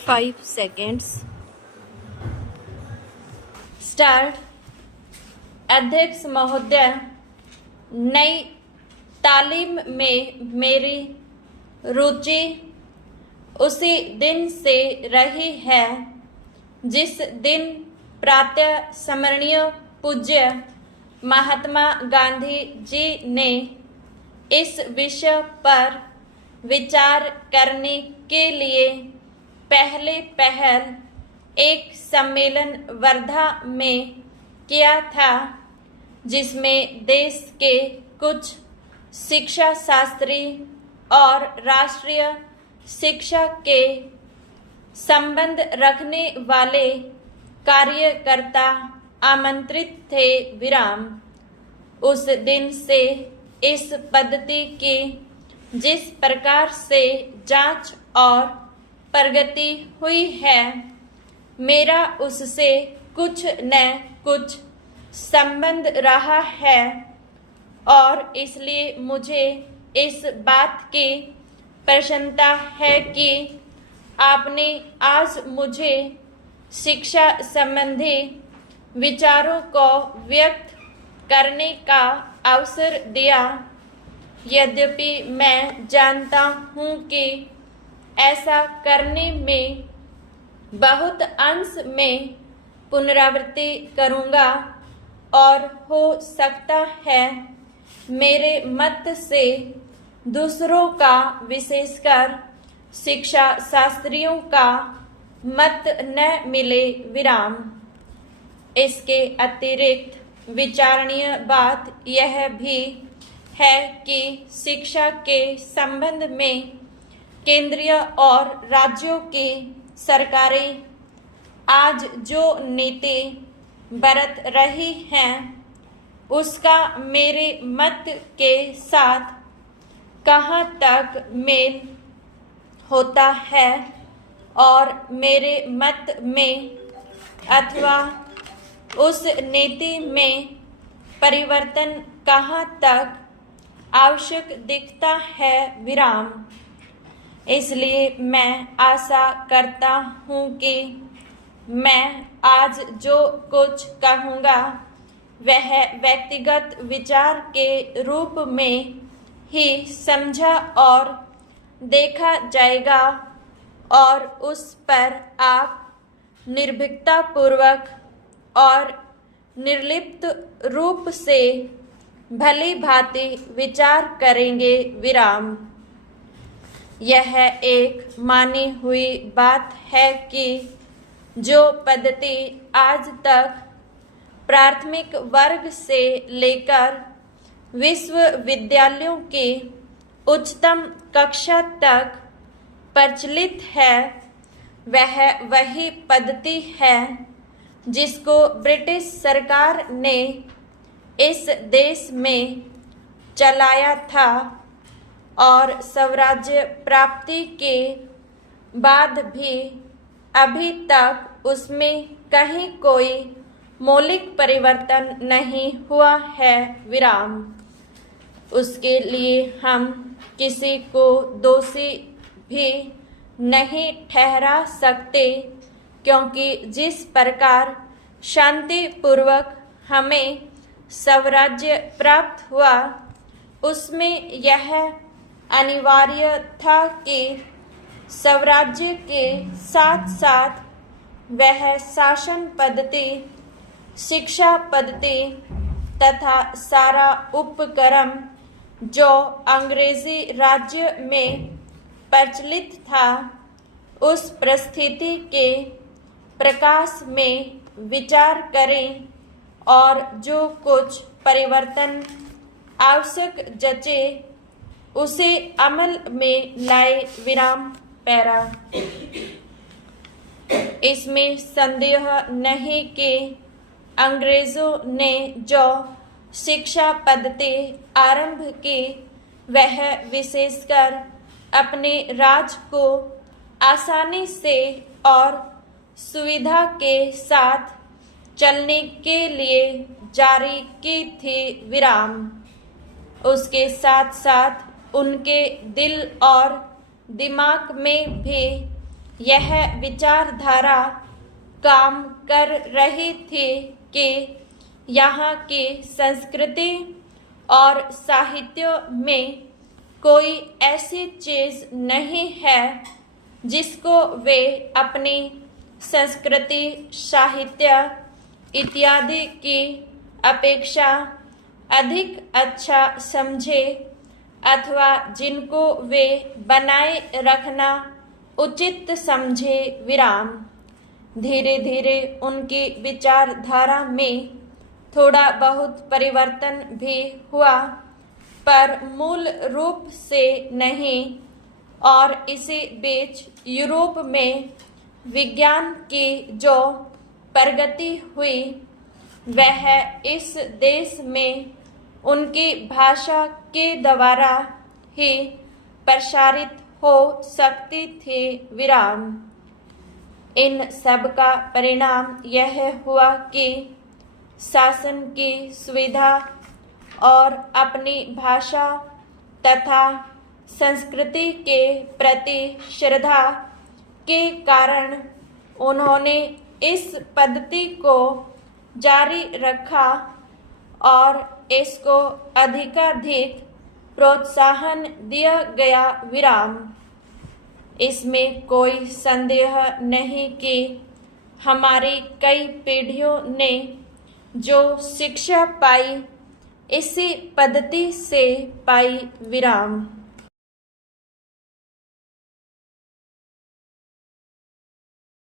5 seconds. Start. अध्यक्ष महोदय, नई तालीम में मेरी रुचि उसी दिन से रही है जिस दिन प्रातः स्मरणीय पूज्य महात्मा गांधी जी ने इस विषय पर विचार करने के लिए पहले पहल एक सम्मेलन वर्धा में किया था, जिसमें देश के कुछ शिक्षा शास्त्री और राष्ट्रीय शिक्षा के संबंध रखने वाले कार्यकर्ता आमंत्रित थे। विराम। उस दिन से इस पद्धति की जिस प्रकार से जांच और प्रगति हुई है, मेरा उससे कुछ न कुछ संबंध रहा है और इसलिए मुझे इस बात की प्रसन्नता है कि आपने आज मुझे शिक्षा संबंधी विचारों को व्यक्त करने का अवसर दिया। यद्यपि मैं जानता हूँ कि ऐसा करने में बहुत अंश में पुनरावृत्ति करूँगा और हो सकता है मेरे मत से दूसरों का, विशेषकर शिक्षा शास्त्रियों का मत न मिले। विराम। इसके अतिरिक्त विचारणीय बात यह भी है कि शिक्षा के संबंध में केंद्रीय और राज्यों की सरकारें आज जो नीति बरत रही हैं, उसका मेरे मत के साथ कहाँ तक मेल होता है और मेरे मत में अथवा उस नीति में परिवर्तन कहाँ तक आवश्यक दिखता है। विराम। इसलिए मैं आशा करता हूँ कि मैं आज जो कुछ कहूँगा वह व्यक्तिगत विचार के रूप में ही समझा और देखा जाएगा और उस पर आप निर्भीकता पूर्वक और निर्लिप्त रूप से भली भांति विचार करेंगे। विराम। यह एक मानी हुई बात है कि जो पद्धति आज तक प्राथमिक वर्ग से लेकर विश्वविद्यालयों की उच्चतम कक्षा तक प्रचलित है, वह वही पद्धति है जिसको ब्रिटिश सरकार ने इस देश में चलाया था और स्वराज्य प्राप्ति के बाद भी अभी तक उसमें कहीं कोई मौलिक परिवर्तन नहीं हुआ है। विराम। उसके लिए हम किसी को दोषी भी नहीं ठहरा सकते, क्योंकि जिस प्रकार शांतिपूर्वक हमें स्वराज्य प्राप्त हुआ, उसमें यह अनिवार्य था कि स्वराज्य के साथ साथ वह शासन पद्धति, शिक्षा पद्धति तथा सारा उपक्रम जो अंग्रेजी राज्य में प्रचलित था, उस परिस्थिति के प्रकाश में विचार करें और जो कुछ परिवर्तन आवश्यक जचे उसे अमल में लाए। विराम। पैरा। इसमें संदेह नहीं कि अंग्रेजों ने जो शिक्षा पद्धति आरंभ की, वह विशेषकर अपने राज को आसानी से और सुविधा के साथ चलने के लिए जारी की थी। विराम। उसके साथ साथ उनके दिल और दिमाग में भी यह विचारधारा काम कर रही थी कि यहाँ की संस्कृति और साहित्य में कोई ऐसी चीज़ नहीं है जिसको वे अपनी संस्कृति, साहित्य इत्यादि की अपेक्षा अधिक अच्छा समझे अथवा जिनको वे बनाए रखना उचित समझे। विराम। धीरे धीरे उनकी विचारधारा में थोड़ा बहुत परिवर्तन भी हुआ, पर मूल रूप से नहीं। और इसी बीच यूरोप में विज्ञान की जो प्रगति हुई वह इस देश में उनकी भाषा के द्वारा ही प्रसारित हो सकती थी। विराम। इन सब का परिणाम यह हुआ कि शासन की सुविधा और अपनी भाषा तथा संस्कृति के प्रति श्रद्धा के कारण उन्होंने इस पद्धति को जारी रखा और इसको अधिकाधिक प्रोत्साहन दिया गया। विराम। इसमें कोई संदेह नहीं कि हमारी कई पीढ़ियों ने जो शिक्षा पाई इसी पद्धति से पाई। विराम।